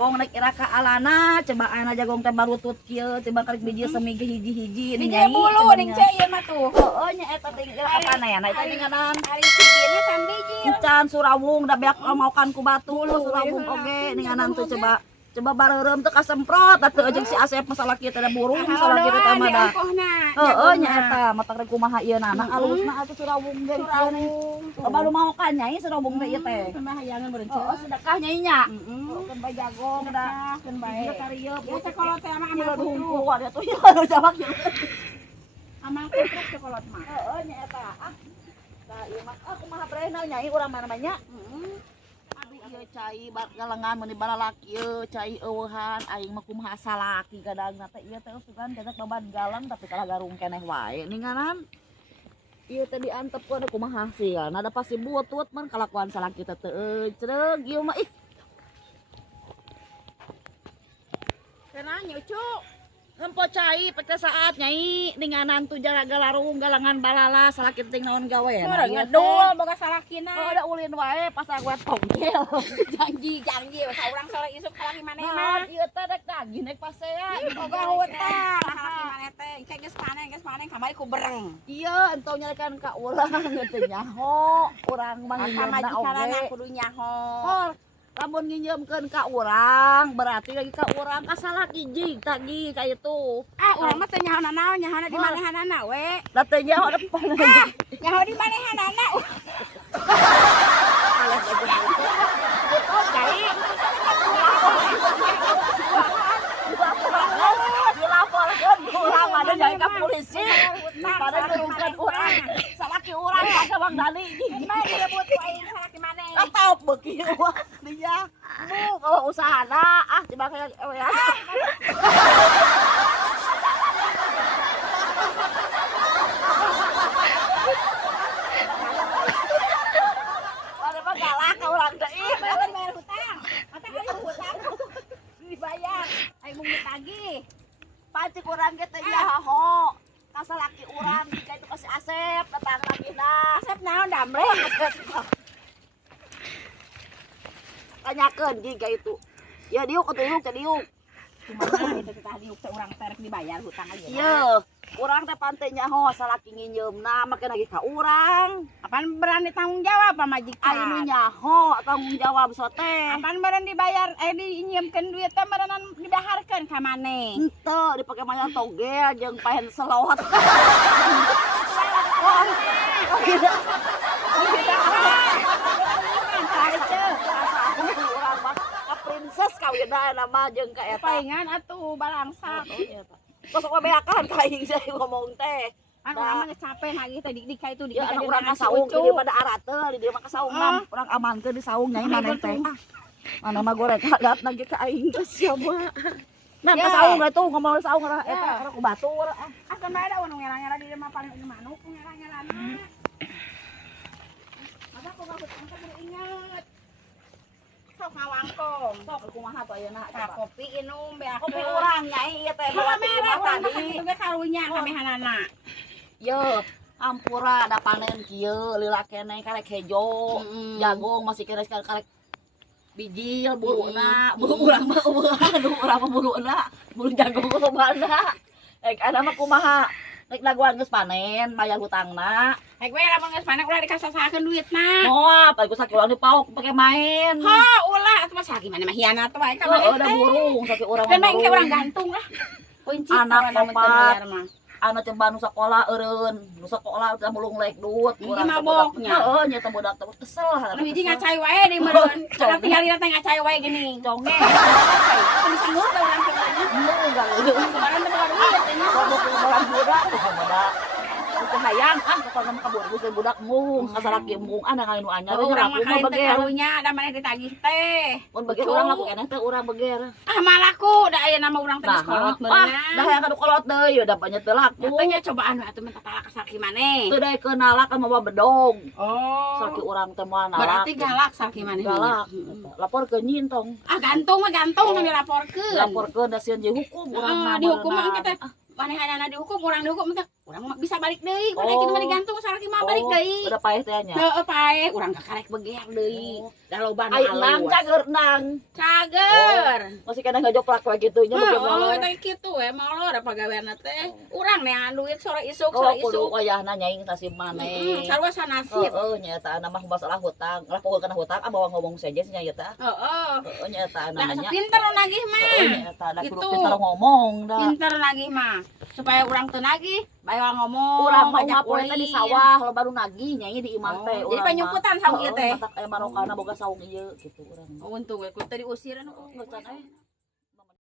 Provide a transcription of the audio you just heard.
jagong naik ira ka alana coba ana jagong teh barutut kieu coba karek biji semigi hiji-hiji nih nyai bulu ning ceu ieu mah tuh heueuh nya eta teh ira apana ya eta ningganan hari sikina can biji can surawung da beak maukan ku batu surawung oge ninganan tuh coba bareureum teu kasemprot atuh jeung si Asep masalah kieu teh da burung masalah kieu teh mah da heueuh nya eta mata rek kumaha ieu na alusna atuh surawung ge baru mau kan nyai surawung teh ieu teh pembahayangan beureun ceu sedekah nyai nya keun bae jagong da keun bae karieup ieu cokolot teh ama hungku ada tuh ya jawab ieu ama kutruk cokolot mah heueuh nya eta da ieu mah kumaha berenau nyai urang mana banyak ieu cai galengan meuni balalaki ieu cai eueuhan aing mah kumaha salaki gadangna teh ieu teh sugan dadak baban galang tapi kalah garung keneh wae ninganan ieu teh diantepkeun kumaha hasilna da pasti butut man kalakuan salaki teh teu cereug ieu mah ih kenanya nyucu empo cai pake saat nyai ninganan tuh jaga larung galangan balala salaki teh naon gawe ora ngedul boga salakina ada ulin wae pas gua tongkel janji saurang sore isuk salaki maneh mah ieu teh dek daging nek pasea boga hutang salaki maneh teh engke geus panen kamari ku bereng ieu entong nyalekan ka urang teh nyaho urang mah ngieumna oge kudu nyaho lamun nginjeumkeun ka urang berarti lagi ka urang ka salaki jig tagi ka itu urang mah teh nyahona naon nyahona di manehanana we da teh nyaho depan nyaho di manehanana urang ada jadi ka polisi pada ngurungkeun urang salaki urang ka Bang Dani gimana direbut ku aing salaki maneh tatap beuki wah dia kalau usahana coba kayak ya ada mah galak ka urang teh bayar hutang mata kali hutang dibayar aing mau ditagih pacik urang ge teh ya ho kasa laki urang jika itu kasih Asep datang lagi nah Asep naon damre tanyakeun jika itu ya diuk atuh diuk teh diuk kumaha itu teh diuk teh urang terek dibayar hutang aja ieu urang teh panteu nyaho salaki nginjeumna make lagi ka urang apaan berani tanggung jawab sama majikan aya nu nyaho tanggung jawab sote apaan berani dibayar diinjemkeun duit teh berenan didaharkeun ka maneh henteu dipake maya togel jeung pahen selot princess kawina nama jeung ka eta paingan atuh balangsak kosok beakan ka aing saya ngomong teh urang mah capek lagi teh dik itu dik anak urang ka saung di pada arate di dieu mah ka saung urang amankeun di saung nyai maneh teh mana mah goreng hadat lagi ka aing teh sia mah nah ka saung atuh ngomong di saung eta ku batur kan bae da nu ngera-ngera di mah paling manuk ngera-ngerana apa kok gabut angkat ingat sok ngawangkong sok kumaha tuh ayeuna kopi inum beak kopi urang nyai ieu teh bawa merah tadi juga karunya kamehanana yo ampura ada panen kieu lila keneh karek hejo jagong masih kere karek bijil buluna bulu urang mah aduh urang mah buluna bulu jagong lobana ada mah kumaha rek daguan geus panen bayar hutangna rek we lamun geus panen ulah dikasasakeun duitna moal pai ku sakit urang dipaok pake main ulah atuh mah sakit mana mah hianat wae ka mah udah burung sakit urang dan main ke urang gantung lah kunci anak opat anak coba nu sakola eureun nu sakola teh mulung lek dut urang maboknya heeh nya teh budak teh kesel nu hiji ngacai wae di meureun kada tinggalina teh ngacai wae gini conge bisa ngurus da urang teh enggak kemarin teh boga duit teh nya budak budak hayang pokoknya mah kabur budak mung kasalaki mung ana kali nu anyar urang mah kain teh karunya da maneh ditagih teh mun beger urang laku eneh teh urang beger malaku da aya nama urang teh kolot meunang dah hayang kadu kolot deui da banyak teh laku teh cobaan we atuh minta talak sakit maneh teu dae keunalak ka mah bedog sakit urang teh moal nalak berarti galak sakit maneh galak laporkeun nyin tong gantung mah gantung nu dilaporkeun da sieun jeung hukum urang dihukum mah kita manehanana dihukum urang dihukum teh urang bisa balik deui pada kitu mah digantung saraki mah balik deui udah paeh teh nya heueuh paeh urang ka karek begeak deui da loba nang cager nang cager Masih kadang ngajoplak we kitu nya bagi Oh, molor. eta kitu we molor pagaweanna teh. Urang neangan duit sore isuk, Oh, sore kudu isuk. wayahna nyai tasib maneh. Sarua sanasib. Heeh, nyaeta mah masalah hutang. Lah pokoknya kana hutang bawa ngomong saja nya eta. Heeh. Heeh, nyaeta Lah namanya. pinter lu nagih mah. Heeh, nyaeta da kudu Gitu. pinter ngomong da. Pinter nagih mah. Supaya urang teu nagih, bae ngomong. Urang mah banyak ngapur teh di poin. sawah lo baru nagih nyai di imah teh. Jadi penyumputan saung ieu teh. Matak aya marokana boga saung ieu gitu urang. Untung we ku teu diusir anu. Ngecan